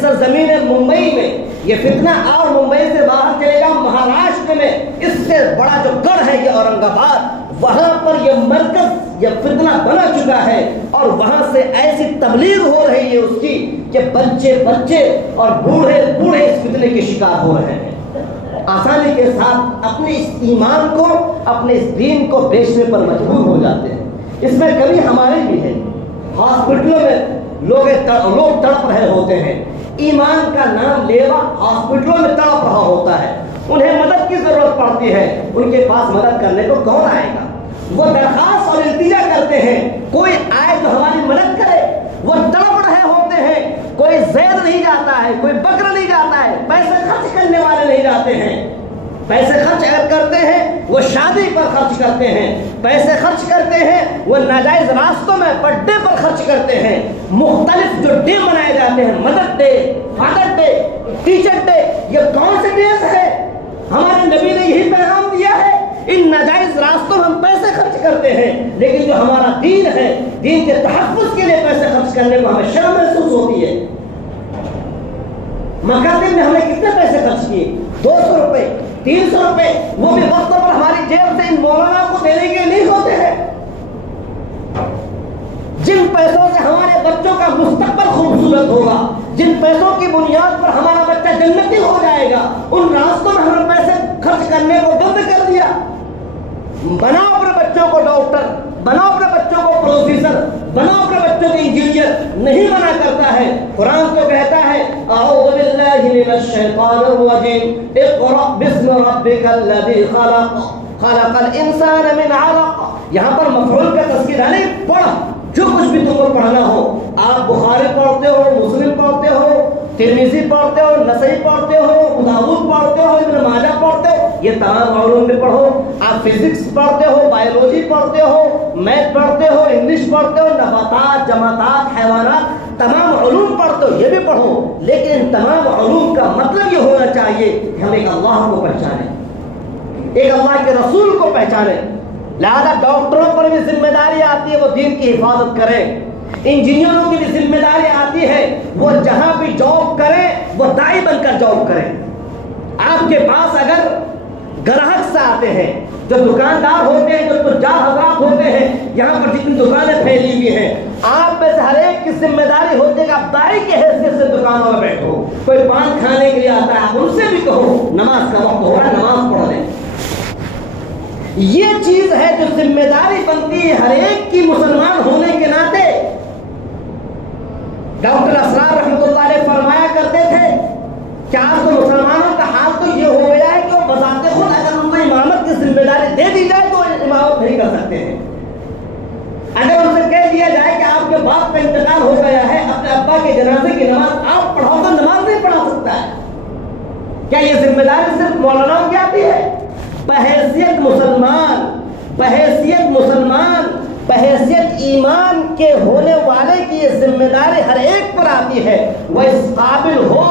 سرزمین ممبئی میں یہ فتنہ اور ممبئی سے باہر چلے جاؤ مہاراشٹر میں اس سے بڑا جو گڑھ ہے یہ اورنگ آباد، وہاں پر یہ مرکز یہ فتنہ بنا چکا ہے اور وہاں سے ایسی تبلیغ ہو رہی ہے اس کی کہ بچے بچے اور بوڑھے بوڑھے اس فتنے کے شکار ہو رہے ہیں، آسانی کے ساتھ اپنے اس ایمان کو اپنے اس دین کو بیچنے پر مجبور ہو جاتے ہیں۔ اس میں کمی ہمارے بھی ہے، ہاسپٹلوں میں لوگ تڑپ رہے ہوتے ہیں، ایمان کا نام لیوا ہاسپٹلوں میں تڑپ رہا ہوتا ہے، انہیں مدد کی ضرورت پڑتی ہے، ان کے پاس مدد کرنے کو کون آئے گا؟ وہ درخواست اور التجا کرتے ہیں کوئی آئے تو ہماری مدد کرے، وہ تڑپ رہے ہوتے ہیں، کوئی زید نہیں جاتا ہے، کوئی بکر نہیں جاتا ہے، پیسے خرچ کرنے والے نہیں جاتے ہیں، پیسے خرچ کرتے ہیں وہ شادی پر خرچ کرتے ہیں، پیسے خرچ کرتے ہیں وہ ناجائز راستوں میں برتھ ڈے پر خرچ کرتے ہیں، مختلف جو ڈے منائے جاتے ہیں، mother day, father day, teacher day, یہ کون سے ڈیز ہے؟ ہمارے نبی نے یہی پیغام دیا ہے، ان ناجائز راستوں میں ہم پیسے خرچ کرتے ہیں، لیکن جو ہمارا دین ہے، دین کے تحفظ کے لیے پیسے خرچ کرنے کو ہمیں شرم محسوس ہوتی ہے۔ مکاتب میں ہم نے کتنے پیسے خرچ کیے؟ 200 روپے، 300 روپے، وہ بھی وقت پر ہماری جیب سے ان مولانا کو دینے کے نہیں ہوتے ہیں۔ جن پیسوں سے ہمارے بچوں کا مستقبل خوبصورت ہوگا، جن پیسوں کی بنیاد پر ہمارا بچہ جنتی ہو جائے گا، ان راستوں میں ہم نے پیسے خرچ کرنے کو بند کر دیا۔ بناؤ اپنے بچوں کو ڈاکٹر، بناؤ اپنے بچوں کو پروفیسر، بناؤ اپنے بچوں کو انجینئر، نہیں بنا کرتا ہے۔ قرآن تو کہتا ہے اعوذ باللہ من الشیطان الرجیم اقرأ باسم ربک الذی خلق خلق الانسان من علق، یہاں پر مفعول کا تذکیرہ نہیں، پڑھ جو کچھ بھی تم کو پڑھنا ہو، آپ بخاری پڑھتے ہو، مسلم پڑھتے ہو، ترمذی پڑھتے ہو، نسائی پڑھتے ہو، ابو داؤد پڑھتے ہو، ابن ماجہ پڑھتے ہو، یہ تمام علوم میں پڑھو۔ آپ فزکس پڑھتے ہو، بایولوجی پڑھتے ہو، میتھ پڑھتے ہو، انگلش پڑھتے ہو، نباتات، جماعتات، حیوانات، تمام علوم پڑھتے ہو، یہ بھی پڑھو، لیکن ان تمام علوم کا مطلب یہ ہونا چاہیے کہ ہم ایک اللہ کو پہچانیں، ایک اللہ کے رسول کو پہچانیں۔ لہذا ڈاکٹروں پر بھی ذمہ داری آتی ہے وہ دین کی حفاظت کریں، انجینئروں کی بھی ذمہ داری آتی ہے وہ جہاں بھی جاب کریں وہ دائی بن کر جاب کریں۔ آپ کے پاس اگر گراہک سے آتے ہیں، جو دکاندار ہوتے ہیں، جو تجار حضرات ہوتے ہیں، یہاں پر جتنی دکانیں پھیلی ہوئی ہیں، آپ میں سے ہر ایک کی ذمہ داری ہوتی ہے کہ آپ دائی کے حیثیت سے دکانوں میں بیٹھو۔ کوئی پان کھانے کے لیے آتا ہے، آپ ان سے بھی کہو نماز کا وقت ہو رہا ہے، نماز پڑھ لیں۔ یہ چیز ہے جو ذمہ داری بنتی ہے ہر ایک کی مسلمان ہونے کے ناطے۔ ڈاکٹر اسرار رحمۃ اللہ علیہ فرمایا کرتے تھے کہ آج تو مسلمانوں کا حال تو یہ ہو گیا ہے کہ وہ بذات خود اگر ان کو امامت کی ذمہ داری دے دی جائے تو امامت نہیں کر سکتے ہیں۔ اگر ان سے کہہ دیا جائے کہ آپ کے باپ کا انتقال ہو گیا ہے، اپنے ابا کے جنازے کی نماز آپ پڑھاؤ تو نماز نہیں پڑھا سکتا ہے۔ کیا یہ ذمہ داری صرف مولانا کی آتی ہے؟ بحیثیت مسلمان، بحیثیت مسلمان، بحیثیت ایمان کے ہونے والے کی یہ ذمہ داری ہر ایک پر آتی ہے، وہ اس قابل ہو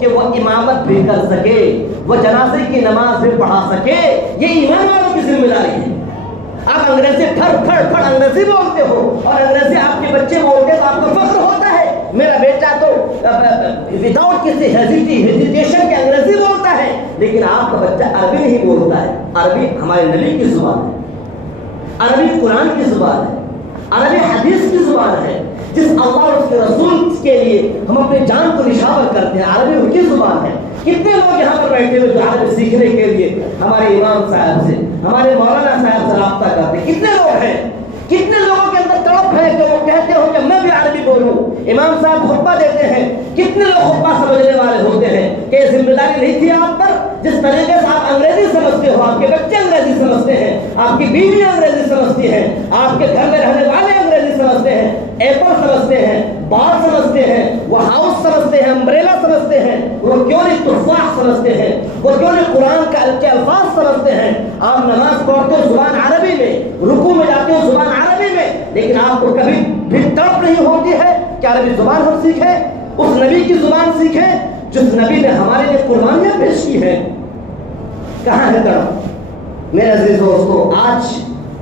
کہ وہ امامت بھی کر سکے، وہ جنازے کی نماز بھی پڑھا سکے، یہ ایمان والوں کی ذمہ داری ہے۔ آپ انگریزی پھڑ پھڑ پھڑ انگریزی بولتے ہو اور انگریزی آپ کے بچے بولتے تو آپ کو فخر ہوتا ہے، میرا بیٹا تو وداؤٹ کسی ہیزیٹیشن کے انگریزی بولتا ہے، لیکن آپ کا بچہ عربی نہیں بولتا ہے۔ عربی ہمارے نبی کی زبان ہے، عربی قرآن کی زبان ہے، عربی حدیث کی زبان ہے، جس اللہ اور اس کے رسول کے لیے ہم اپنی جان کو نشاور کرتے ہیں، عربی ان کی زبان ہے۔ کتنے لوگ یہاں پر بیٹھے ہوئے جو عربی سیکھنے کے لیے ہمارے امام صاحب سے، ہمارے مولانا صاحب سے رابطہ کرتے ہیں، کتنے لوگ ہیں؟ کتنے لوگوں کے اندر تڑپ ہے کہ وہ کہتے ہو کہ میں بھی عربی بولوں؟ امام صاحب خطبہ دیتے ہیں، کتنے لوگ خطبہ سمجھنے والے ہوتے ہیں کہ یہ ذمہ داری نہیں تھی آپ پر؟ جس طریقے سے آپ انگریزی سمجھتے ہو، آپ کے بچے انگریزی سمجھتے ہیں، آپ کی بیوی انگریزی سمجھتی ہے، آپ کے گھر میں رہنے والے انگریزی سمجھتے ہیں، ایپل سمجھتے ہیں، بار سمجھتے ہیں، وہ ہاؤس سمجھتے ہیں، امبریلا سمجھتے ہیں، وہ کیوں نہیں تفاح سمجھتے ہیں، وہ کیوں نہیں قرآن کے الفاظ سمجھتے ہیں۔ آپ نماز پڑھتے ہو زبان عربی میں، رکوع میں جاتے ہو زبان عربی میں، لیکن آپ کو کبھی بھی تڑپ نہیں ہوتی ہے کہ عربی زبان ہم سیکھیں، اس نبی کی زبان سیکھیں جس نبی نے ہمارے لیے قربانیاں پیش کی ہیں۔ کہاں ہے تڑپ؟ میرے عزیز دوستو، آج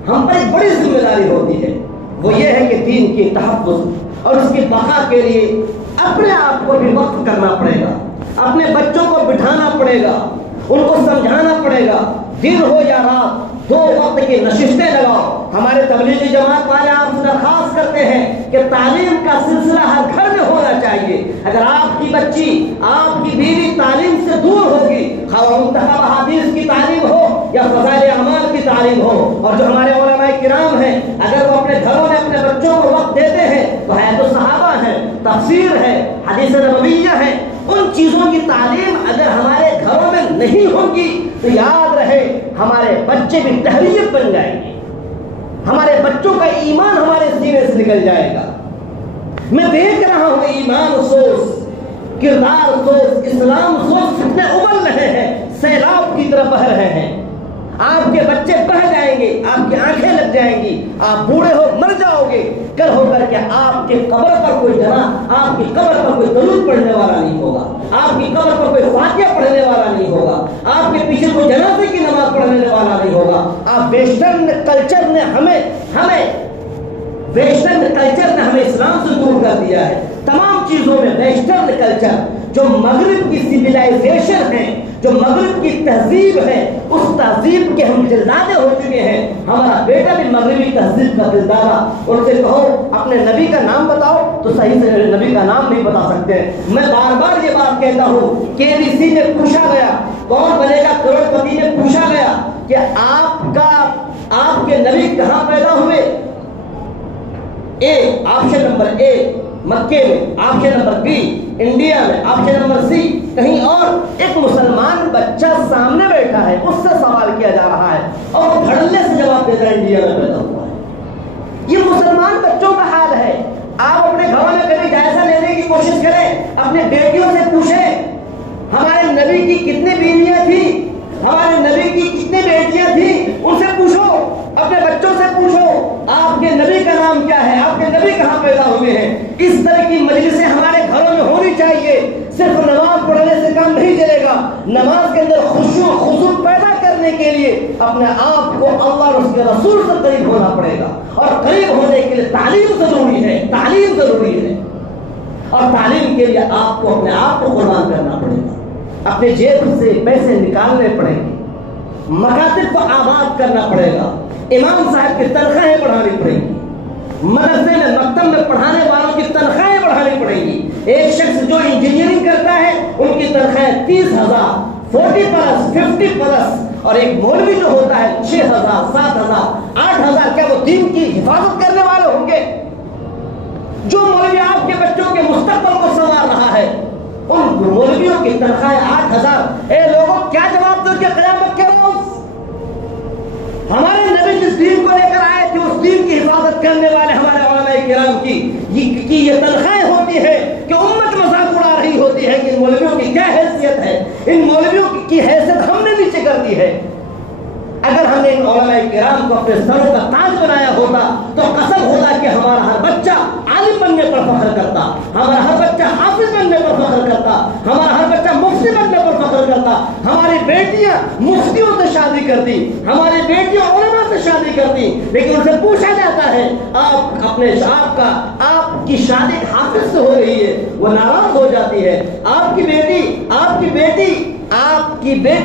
ہم پر ایک بڑی ذمہ داری ہوتی ہے، وہ یہ ہے کہ دین کی تحفظ اور اس کی بقا کے لیے اپنے آپ کو بھی وقت کرنا پڑے گا، اپنے بچوں کو بٹھانا پڑے گا، ان کو سمجھانا پڑے گا، دن ہو یا رات 2 وقت کی نشستیں لگاؤ۔ ہمارے تبلیغی جماعت والے آپ سے درخواست کرتے ہیں کہ تعلیم کا سلسلہ ہر گھر میں ہونا چاہیے۔ اگر آپ کی بچی، آپ کی بیوی تعلیم سے دور ہوگی، خواہ منتخب احادیث کی تعلیم ہو یا فضائل اعمال کی تعلیم ہو، اور جو ہمارے علماء کرام ہیں اگر وہ اپنے گھروں میں اپنے بچوں کو وقت دیتے ہیں تو حیات الصحابہ ہے، تفسیر ہے، حدیث نبویہ ہے، ان چیزوں کی تعلیم اگر ہمارے گھروں میں نہیں ہوگی تو یاد رہے ہمارے بچے بھی تحریف بن جائیں گے، ہمارے بچوں کا ایمان ہمارے سینے سے نکل جائے گا۔ میں دیکھ رہا ہوں ایمان سوز، کردار سوز، اسلام سوز کتنے ابل رہے ہیں، سیلاب کی طرح بہہ رہے ہیں۔ آپ کے بچے بہہ جائیں گے، آپ کی آنکھیں لگ جائیں گی، آپ بوڑھے ہو مر جاؤ گے، کل ہو کر کے آپ کے قبر پر کوئی جنا، آپ کی قبر پر کوئی درود پڑھنے والا نہیں ہوگا، آپ کی قبر پر کوئی فاتحہ پڑھنے والا نہیں ہوگا، آپ کے پیچھے کوئی جنازے کی نماز پڑھنے والا نہیں ہوگا۔ آپ ویسٹرن کلچر نے ویسٹرن کلچر نے ہمیں اسلام سے دور کر دیا ہے۔ تمام چیزوں میں ویسٹرن کلچر، جو مغرب کی سویلائزیشن ہے، جو مغرب کی تہذیب ہے، اس تہذیب کے ہم دلدادے ہو چکے ہیں۔ ہمارا بیٹا بھی مغربی تہذیب کا دلدادہ، ان سے کہو اپنے نبی کا نام بتاؤ تو صحیح سے نبی کا نام نہیں بتا سکتے۔ میں بار بار یہ بات کہتا ہوں، KBC میں پوچھا گیا کون بنے گا کروڑ پتی، میں پوچھا گیا کہ آپ کے نبی کہاں پیدا ہوئے؟ آپشن نمبر A مکے میں، آپشن نمبر B انڈیا میں، آپشن نمبر C کہیں اور۔ ایک مسلمان بچہ سامنے بیٹھا ہے، اس سے سوال کیا جا رہا ہے اور وہ دھڑلے سے جواب دیتا ہے انڈیا میں پیدا ہوا ہے۔ یہ مسلمان بچوں کا حال ہے۔ آپ اپنے گھروں میں کبھی جائزہ لینے کی کوشش کریں، اپنے بیٹیوں سے پوچھیں ہمارے نبی کی کتنی بیویاں تھیں، ہمارے نبی کی کتنی بیٹیاں تھیں، ان سے پوچھو، اپنے بچوں سے پوچھو آپ کے نبی کا نام کیا ہے، آپ کے نبی کہاں پیدا ہوئے ہیں۔ اس طرح کی مجلسیں ہمارے گھروں میں ہونی چاہیے۔ صرف نماز پڑھنے سے کام نہیں چلے گا، نماز کے اندر خضوع پیدا کرنے کے لیے اپنے آپ کو اللہ اور اس کے رسول سے قریب ہونا پڑے گا، اور قریب ہونے کے لیے تعلیم ضروری ہے، تعلیم ضروری ہے، اور تعلیم کے لیے آپ کو اپنے آپ کو قربان کرنا پڑے گا، اپنے جیب سے پیسے نکالنے پڑیں گے، مکاتب کو آباد کرنا پڑے گا، امام صاحب کی تنخواہیں بڑھانی پڑیں گی، مدرسے میں مکتب میں پڑھانے والوں کی تنخواہیں بڑھانی پڑیں گی۔ ایک شخص جو انجینئرنگ کرتا ہے ان کی تنخواہیں 30,000، 40+، 50+، اور ایک مولوی جو ہوتا ہے 6,000، 7,000، 8,000۔ کیا وہ دین کی حفاظت کرنے والے ہوں گے؟ جو مولوی آپ کے بچوں کے مستقبل کو سنوار رہا ہے، ان مولویوں کی تنخواہیں 8,000۔ اے لوگوں، کیا جواب دو کہ قیامت کے روز ہمارے نبی جس دین کو لے کر آئے تھے اس دین کی حفاظت کرنے والے ہمارے علماء کرام کی یہ تنخواہیں ہوتی ہے کہ امت مذاق اڑا رہی ہوتی ہے کہ ان مولویوں کی کیا حیثیت ہے، ان مولویوں کی حیثیت ہم نے نیچے کر دی ہے۔ اگر ہم نے ان علماء کرام کو اپنے سروں کا تاج بنایا ہوتا تو قسم ہوتا کہ ہمارا ہر بچہ عالم بننے پر فخر کرتا، ہمارا ہر بچہ حافظ بننے پر فخر کرتا، ہمارا ہر بچہ مفتی بننے پر فخر کرتا، ہماری بیٹیاں مفتیوں سے شادی کرتی، ہماری بیٹیاں علماء سے شادی کرتی۔ لیکن ان سے پوچھا جاتا ہے آپ کی شادی حافظ سے ہو رہی ہے، وہ ناراض ہو جاتی ہے۔ آپ کی بیٹی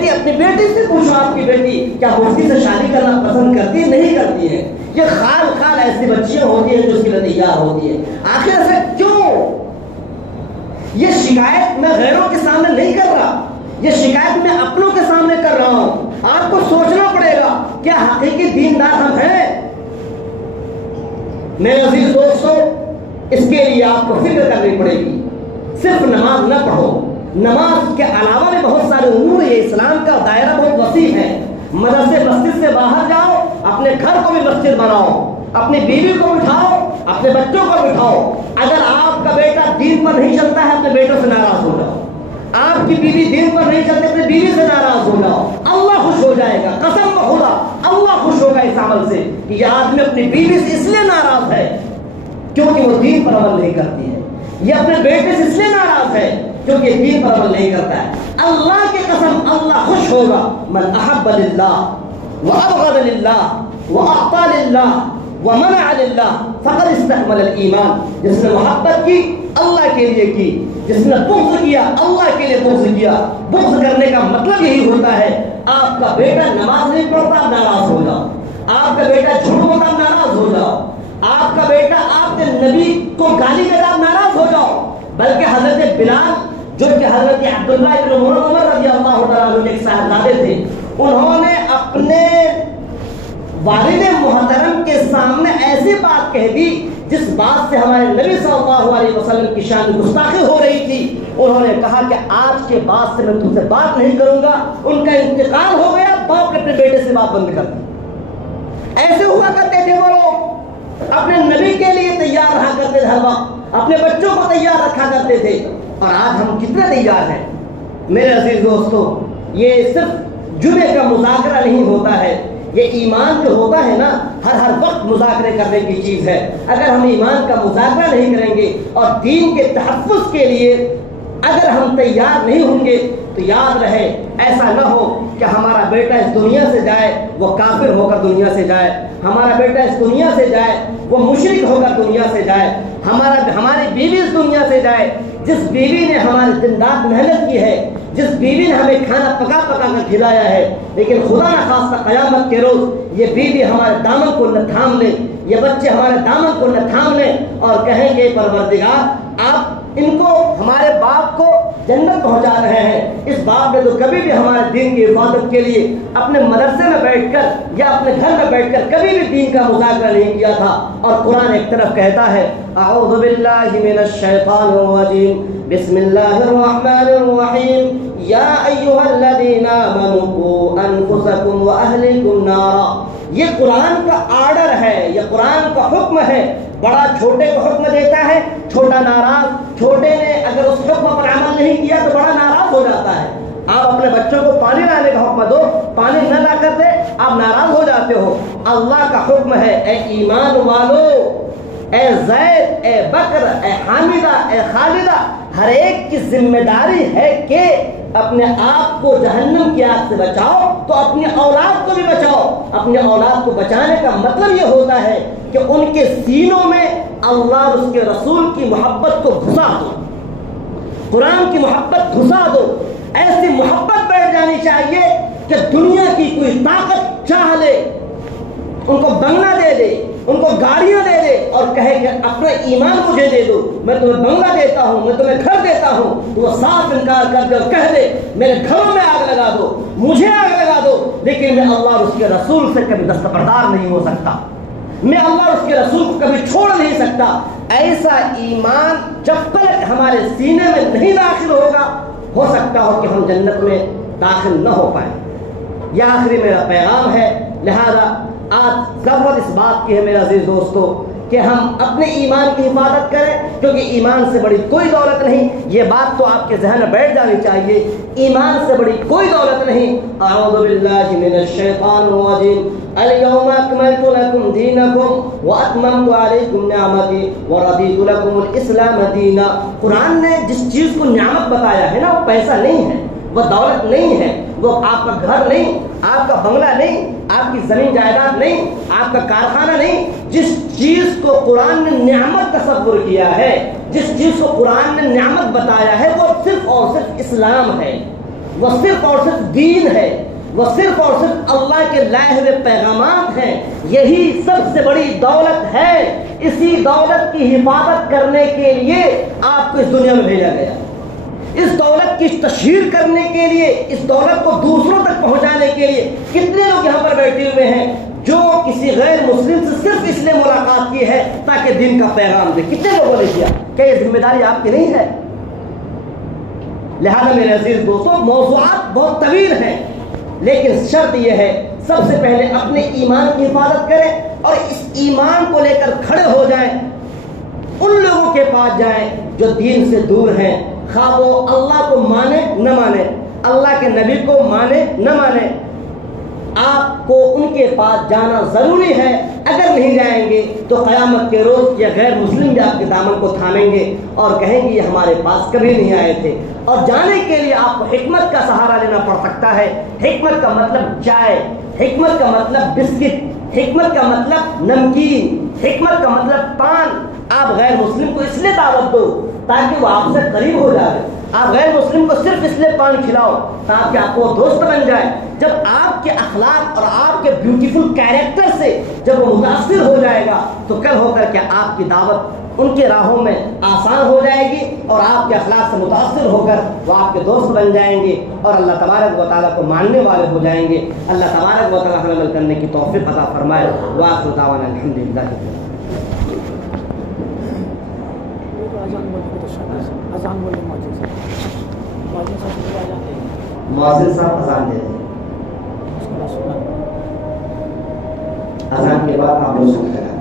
اپنی بیٹی سے پوچھو، آپ کی بیٹی کیا مفتی سے شادی کرنا پسند کرتی ہے؟ نہیں کرتی ہے۔ یہ خال ایسی بچیاں ہوتی ہیں جو اس کی نتیجہ ہوتی ہے۔ آخر سے کیوں؟ یہ شکایت میں غیروں کے سامنے نہیں کر رہا، یہ شکایت میں اپنوں کے سامنے کر رہا ہوں۔ آپ کو سوچنا پڑے گا کیا حقیقی دیندار ہم ہیں؟ میرے عزیز دوستو، اس کے لیے آپ کو فکر کرنی پڑے گی۔ صرف نماز نہ پڑھو، نماز کے علاوہ بھی بہت سارے امور ہیں۔ اسلام کا دائرہ بہت وسیع ہے۔ مدرسے مسجد سے باہر جاؤ، اپنے گھر کو بھی مسجد بناؤ، اپنی بیوی کو بٹھاؤ، اپنے بچوں کو بٹھاؤ۔ اگر آپ کا بیٹا دین پر نہیں چلتا ہے اپنے بیٹوں سے ناراض ہو جاؤ، آپ کی بیوی دین پر نہیں چلتے اپنے بیوی سے ناراض ہو جاؤ، اللہ خوش ہو جائے گا۔ قسم خدا اللہ خوش ہوگا اس عمل سے کہ یہ آدمی اپنی بیوی سے اس لیے ناراض ہے کیونکہ وہ دین پر عمل نہیں کرتی ہے، یہ اپنے بیٹے سے اس لیے ناراض ہے کیونکہ دین پر عمل نہیں کرتا ہے۔ اللہ کی قسم اللہ خوش ہوگا۔ من احب للہ وابغض للہ واعطى للہ ومنع للہ فقد استكمل الایمان۔ جس نے محبت کی اللہ کے لیے کی. جس نے بغض کیا اللہ کے لیے بغض کیا. بغض کرنے کا مطلب یہی ہوتا ہے آپ کا بیٹا نماز نہیں پڑھتا آپ ناراض ہو جاؤ, آپ کا بیٹا جھوٹ بولتا آپ ناراض ہو جاؤ, آپ کا بیٹا آپ کے نبی کو گالی دیتا آپ ناراض ہو جاؤ. بلکہ حضرت بلال جو کہ حضرت عبداللہ ابن عمر رضی اللہ تعالیٰ عنہ کے ایک صاحبزادے تھے, انہوں نے اپنے والد محترم کے سامنے ایسی بات کہہ دی جس بات سے ہمارے نبی صلی اللہ علیہ وسلم کی شان گستاخی ہو رہی تھی. انہوں نے کہا کہ آج کے بعد سے میں تم سے بات نہیں کروں گا. ان کا انتقال ہو گیا, باپ نے اپنے بیٹے سے بات بند کر دی. ایسے ہوا کرتے تھے وہ لوگ, اپنے نبی کے لیے تیار رہا کرتے تھے, ہر وقت اپنے بچوں کو تیار رکھا کرتے تھے. اور آج ہم کتنے تیار ہیں میرے عزیز دوستو. یہ صرف جمعے کا مذاکرہ نہیں ہوتا ہے, یہ ایمان جو ہوتا ہے نا ہر وقت مذاکرے کرنے کی چیز ہے. اگر ہم ایمان کا مذاکرہ نہیں کریں گے اور دین کے تحفظ کے لیے اگر ہم تیار نہیں ہوں گے تو یاد رہے ایسا نہ ہو کہ ہمارا بیٹا اس دنیا سے جائے وہ کافر ہو کر دنیا سے جائے, ہمارا بیٹا اس دنیا سے جائے وہ مشرک ہو کر دنیا سے جائے, ہماری بیوی اس دنیا سے جائے جس بیوی نے ہماری دن رات محنت کی ہے, جس بیوی نے ہمیں کھانا پکا پکا کر کھلایا ہے, لیکن خدا نہ خواستہ قیامت کے روز یہ بیوی ہمارے دامن کو نہ تھام لے, یہ بچے ہمارے دامن کو نہ تھام لیں اور کہیں گے پروردگار آپ ان کو ہمارے باپ کو جنت پہنچا رہے ہیں. اس باپ نے تو کبھی بھی ہمارے دین کی حفاظت کے لیے اپنے مدرسے میں بیٹھ کر یا اپنے گھر میں بیٹھ کر کبھی بھی دین کا مذاکرہ نہیں کیا تھا. اور قرآن ایک طرف کہتا ہے اعوذ باللہ من الشیطان الرجیم بسم اللہ الرحمن الرحیم یا ایھا الذین آمنوا قوا انفسکم واہلکم نارا. یہ قرآن کا آرڈر ہے, یہ قرآن کا حکم ہے. بڑا چھوٹے کو حکم دیتا ہے, چھوٹا ناراض, چھوٹے نے اگر اس حکم پر عمل نہیں کیا تو بڑا ناراض ہو جاتا ہے. آپ اپنے بچوں کو پانی لانے کا حکم دو, پانی نہ لا کر دے آپ ناراض ہو جاتے ہو. اللہ کا حکم ہے اے ایمان والو, اے زید, اے بکر, اے حامدہ, اے خالدہ, ہر ایک کی ذمہ داری ہے کہ اپنے آپ کو جہنم کی آگ سے بچاؤ تو اپنی اولاد کو بھی بچاؤ. اپنے اولاد کو بچانے کا مطلب یہ ہوتا ہے کہ ان کے سینوں میں اللہ اور اس کے رسول کی محبت کو گھسا دو, قرآن کی محبت گھسا دو. ایسی محبت بیٹھ جانی چاہیے کہ دنیا کی کوئی طاقت چاہ لے, ان کو بنگلہ دے دے, ان کو گاڑیاں دے دے اور کہے کہ اپنا ایمان مجھے دے دو, میں تمہیں بنگلہ دیتا ہوں, میں تمہیں گھر دیتا ہوں, تو وہ صاف انکار کر دے اور کہہ دے میرے گھروں میں آگ لگا دو, مجھے آگ لگا دو, لیکن میں اللہ اور اس کے رسول سے کبھی دستبردار نہیں ہو سکتا, میں اللہ اور اس کے رسول کو کبھی چھوڑ نہیں سکتا. ایسا ایمان جب تک ہمارے سینے میں نہیں داخل ہوگا ہو سکتا ہو کہ ہم جنت میں داخل نہ ہو پائیں. یہ آخری میرا پیغام ہے. لہذا آج ضرورت اس بات کی ہے میرے عزیز دوستو کہ ہم اپنے ایمان کی حفاظت کریں, کیونکہ ایمان سے بڑی کوئی دولت نہیں. یہ بات تو آپ کے ذہن میں بیٹھ جانی چاہیے, ایمان سے بڑی کوئی دولت نہیں. اعوذ باللہ من الشیطان الرجیم اليوم اکملت لکم دینکم واتممت علیکم نعمتی ورضیت لکم الاسلام دینا. قرآن نے جس چیز کو نعمت بتایا ہے نا وہ پیسہ نہیں ہے, وہ دولت نہیں ہے, وہ آپ کا گھر نہیں, آپ کا بنگلہ نہیں, آپ کی زمین جائیداد نہیں, آپ کا کارخانہ نہیں. جس چیز کو قرآن نے نعمت تصور کیا ہے, جس چیز کو قرآن نے نعمت بتایا ہے وہ صرف اور صرف اسلام ہے, وہ صرف اور صرف دین ہے, وہ صرف اور صرف اللہ کے لائے ہوئے پیغامات ہیں. یہی سب سے بڑی دولت ہے. اسی دولت کی حفاظت کرنے کے لیے آپ کو اس دنیا میں بھیجا گیا, اس دولت کی تشہیر کرنے کے لیے, اس دولت کو دوسروں تک پہنچانے کے لیے. کتنے لوگ یہاں پر بیٹھے ہوئے ہیں جو کسی غیر مسلم سے صرف اس لیے ملاقات کی ہے تاکہ دین کا پیغام دے. کتنے لوگوں نے کیا؟ کیا یہ ذمہ داری آپ کی نہیں ہے؟ لہذا میرے عزیز دوستو موضوعات بہت طویل ہیں, لیکن شرط یہ ہے سب سے پہلے اپنے ایمان کی حفاظت کریں اور اس ایمان کو لے کر کھڑے ہو جائیں, ان لوگوں کے پاس جائیں جو دین سے دور ہیں, خواہ وہ اللہ کو مانے نہ مانے, اللہ کے نبی کو مانے نہ مانے. آپ کو ان کے پاس جانا ضروری ہے. اگر نہیں جائیں گے تو قیامت کے روز یہ غیر مسلم بھی آپ کے دامن کو تھامیں گے اور کہیں گے یہ ہمارے پاس کبھی نہیں آئے تھے. اور جانے کے لیے آپ کو حکمت کا سہارا لینا پڑ سکتا ہے. حکمت کا مطلب چائے, حکمت کا مطلب بسکٹ, حکمت کا مطلب نمکین, حکمت کا مطلب پان. آپ غیر مسلم کو اس لیے دعوت دو تاکہ وہ آپ سے قریب ہو جائے. آپ غیر مسلم کو صرف اس لیے پانی کھلاؤ تاکہ آپ کو دوست بن جائے. جب آپ کے اخلاق اور آپ کے بیوٹیفل کیریکٹر سے جب وہ متاثر ہو جائے گا تو کل ہو کر کے آپ کی دعوت ان کے راہوں میں آسان ہو جائے گی اور آپ کے اخلاق سے متاثر ہو کر وہ آپ کے دوست بن جائیں گے اور اللہ تبارک و تعالیٰ کو ماننے والے ہو جائیں گے. اللہ تبارک و تعالیٰ عمل کرنے کی توفیق عطا فرمائے. وآخر دعوانا الحمدللہ. مؤذن صاحب اذان دے دیں. اذان کے بعد آپ لوگ سنتے ہیں.